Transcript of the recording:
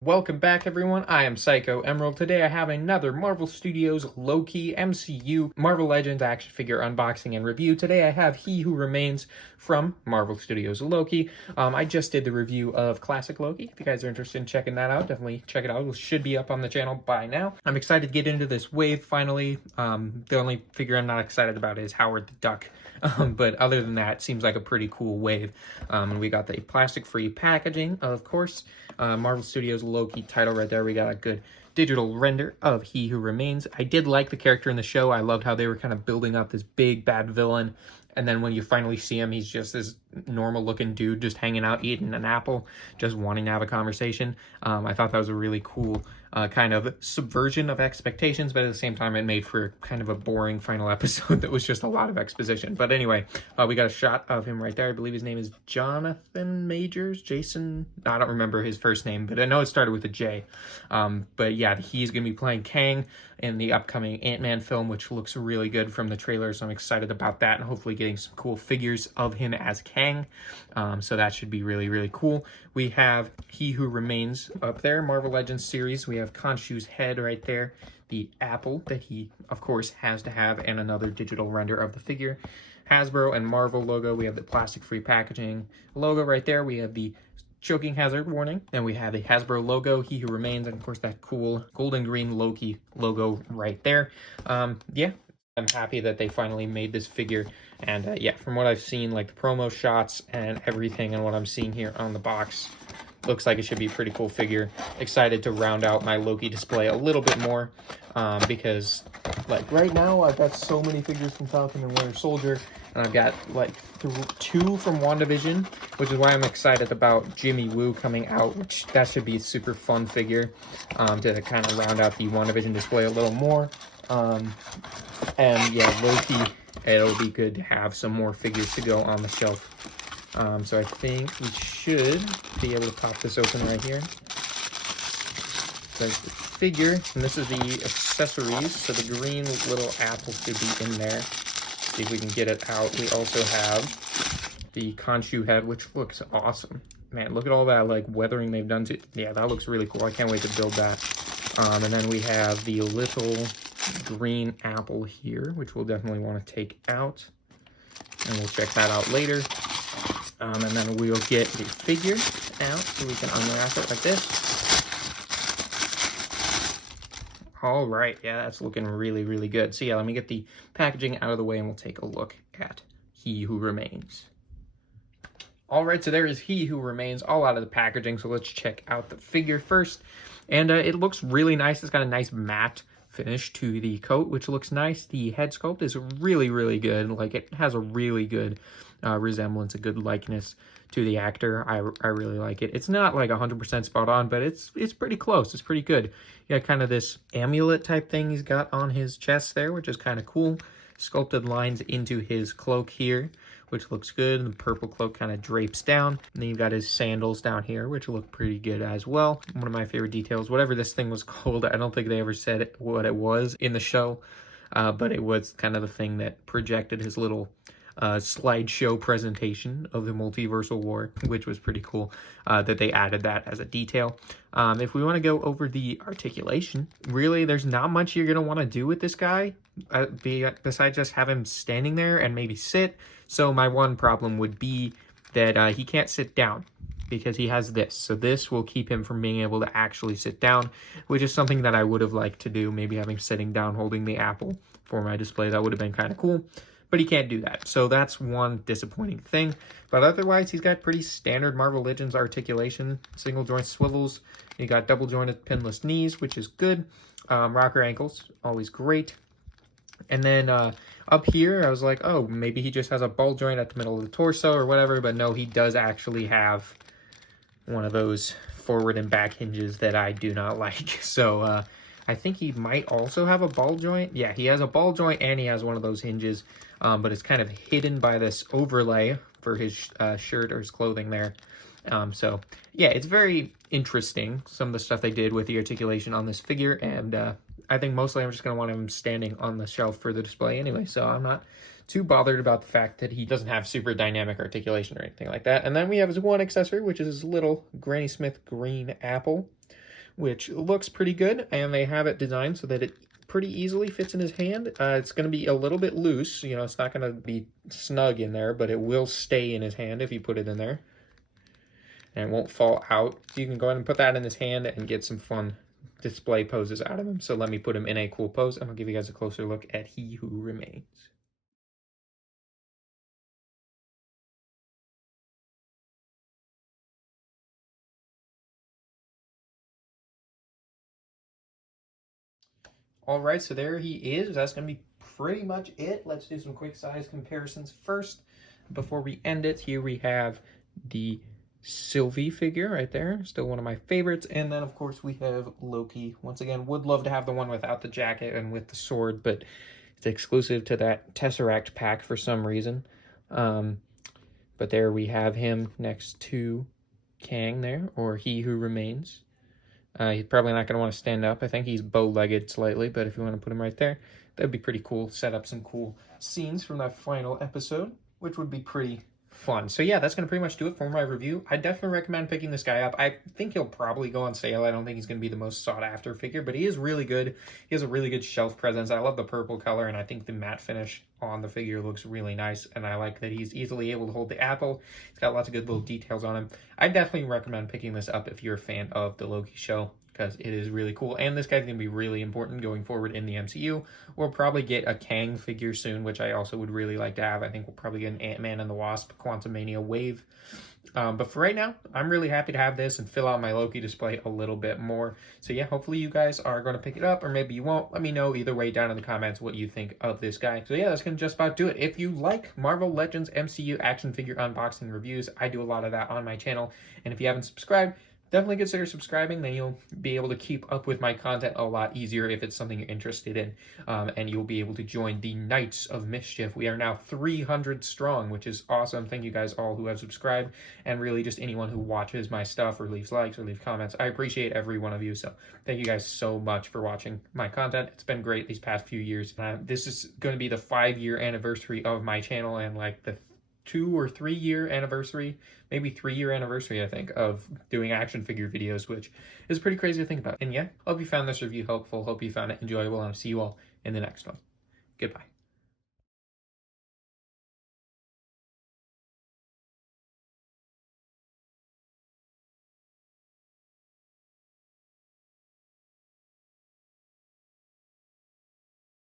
Welcome back, everyone. I am Psycho Emerald. Today I have another Marvel Studios Loki MCU Marvel Legends action figure unboxing and review. Today I have He Who Remains from Marvel Studios Loki. I just did the review of Classic Loki. If you guys are interested in checking that out, definitely check it out. It should be up on the channel by now. I'm excited to get into this wave finally. The only figure I'm not excited about is Howard the Duck. But other than that, seems like a pretty cool wave. And we got the plastic-free packaging, of course. Marvel Studios Loki title right there. We got a good digital render of He Who Remains. I did like the character in the show. I loved how they were kind of building up this big bad villain. And then when you finally see him, he's just this normal looking dude just hanging out eating an apple, just wanting to have a conversation. I thought that was a really cool kind of subversion of expectations, but at the same time it made for kind of a boring final episode that was just a lot of exposition. But anyway, we got a shot of him right there. I believe his name is Jonathan Majors, Jason. I don't remember his first name, but I know it started with a J. But yeah, he's going to be playing Kang in the upcoming Ant-Man film, which looks really good from the trailer, so I'm excited about that and hopefully getting some cool figures of him as Kang. So that should be really, really cool. We have He Who Remains up there, Marvel Legends series. We have Khonshu's head right there, the apple that he, of course, has to have, and another digital render of the figure. Hasbro and Marvel logo. We have the plastic-free packaging logo right there. We have the choking hazard warning. Then we have the Hasbro logo, He Who Remains, and of course that cool golden green Loki logo right there. Yeah, I'm happy that they finally made this figure. And yeah, from what I've seen, like the promo shots and everything and what I'm seeing here on the box, looks like it should be a pretty cool figure. Excited to round out my Loki display a little bit more because like right now I've got so many figures from Falcon and Winter Soldier, and I've got like two from WandaVision, which is why I'm excited about Jimmy Woo coming out, which that should be a super fun figure to kind of round out the WandaVision display a little more. And yeah, Loki, it'll be good to have some more figures to go on the shelf. So I think we should be able to pop this open right here. There's the figure, and this is the accessories. So the green little apple should be in there. See if we can get it out. We also have the Khonshu head, which looks awesome. Man, look at all that like weathering they've done to. Yeah, that looks really cool. I can't wait to build that. And then we have the little green apple here, which we'll definitely want to take out, and we'll check that out later. And then we'll get the figure out so we can unwrap it like this. All right, yeah, that's looking really, really good. So yeah, let me get the packaging out of the way and we'll take a look at He Who Remains. All right, so there is He Who Remains all out of the packaging. So let's check out the figure first. And it looks really nice. It's got a nice matte finish to the coat, which looks nice. The head sculpt is really, really good. Like, it has a really good resemblance, a good likeness to the actor. I really like it. It's not like 100% spot on, but it's pretty close. It's pretty good. You got kind of this amulet type thing he's got on his chest there, which is kind of cool. Sculpted lines into his cloak here, which looks good. The purple cloak kind of drapes down. And then you've got his sandals down here, which look pretty good as well. One of my favorite details, whatever this thing was called, I don't think they ever said what it was in the show, but it was kind of the thing that projected his little slideshow presentation of the multiversal war, which was pretty cool that they added that as a detail. If we want to go over the articulation, really there's not much you're going to want to do with this guy besides just have him standing there and maybe sit. So my one problem would be that he can't sit down because he has this. So this will keep him from being able to actually sit down, which is something that I would have liked to do, maybe having sitting down holding the apple for my display. That would have been kind of cool. But he can't do that. So that's one disappointing thing. But otherwise, he's got pretty standard Marvel Legends articulation. Single joint swivels. You got double jointed pinless knees, which is good. Rocker ankles, always great. And then up here, I was like, oh, maybe he just has a ball joint at the middle of the torso or whatever. But no, he does actually have one of those forward and back hinges that I do not like. So I think he might also have a ball joint. Yeah, he has a ball joint and he has one of those hinges. But it's kind of hidden by this overlay for his shirt or his clothing there. So yeah, it's very interesting, some of the stuff they did with the articulation on this figure. And I think mostly I'm just going to want him standing on the shelf for the display anyway. So I'm not too bothered about the fact that he doesn't have super dynamic articulation or anything like that. And then we have his one accessory, which is his little Granny Smith green apple. which looks pretty good, and they have it designed so that it pretty easily fits in his hand. It's going to be a little bit loose, you know, it's not going to be snug in there, but it will stay in his hand if you put it in there, and it won't fall out. So you can go ahead and put that in his hand and get some fun display poses out of him. So let me put him in a cool pose, and I'll give you guys a closer look at He Who Remains. All right, so there he is. That's going to be pretty much it. Let's do some quick size comparisons first. Before we end it, here we have the Sylvie figure right there. Still one of my favorites. And then, of course, we have Loki. Once again, would love to have the one without the jacket and with the sword, but it's exclusive to that Tesseract pack for some reason. But there we have him next to Kang there, or He Who Remains. He's probably not going to want to stand up. I think he's bow-legged slightly, but if you want to put him right there, that'd be pretty cool. Set up some cool scenes from that final episode, which would be pretty fun. So yeah, that's going to pretty much do it for my review. I definitely recommend picking this guy up. I think he'll probably go on sale. I don't think he's going to be the most sought-after figure, but he is really good. He has a really good shelf presence. I love the purple color, and I think the matte finish on the figure looks really nice, and I like that he's easily able to hold the apple. He's got lots of good little details on him. I definitely recommend picking this up if you're a fan of the Loki show, because it is really cool, and this guy's going to be really important going forward in the MCU. We'll probably get a Kang figure soon, which I also would really like to have. I think we'll probably get an Ant-Man and the Wasp Quantumania wave. But for right now, I'm really happy to have this and fill out my Loki display a little bit more. So yeah, hopefully you guys are going to pick it up, or maybe you won't. Let me know either way down in the comments what you think of this guy. So yeah, that's going to just about do it. If you like Marvel Legends MCU action figure unboxing reviews, I do a lot of that on my channel. And if you haven't subscribed, definitely consider subscribing. Then you'll be able to keep up with my content a lot easier if it's something you're interested in. And you'll be able to join the Knights of Mischief. We are now 300 strong, which is awesome. Thank you guys all who have subscribed, and really just anyone who watches my stuff or leaves likes or leaves comments. I appreciate every one of you. So thank you guys so much for watching my content. It's been great these past few years. This is going to be the 5-year anniversary of my channel, and like the 2 or 3 year anniversary, maybe 3-year anniversary, I think, of doing action figure videos, which is pretty crazy to think about. And yeah, hope you found this review helpful. Hope you found it enjoyable, and I'll see you all in the next one. Goodbye.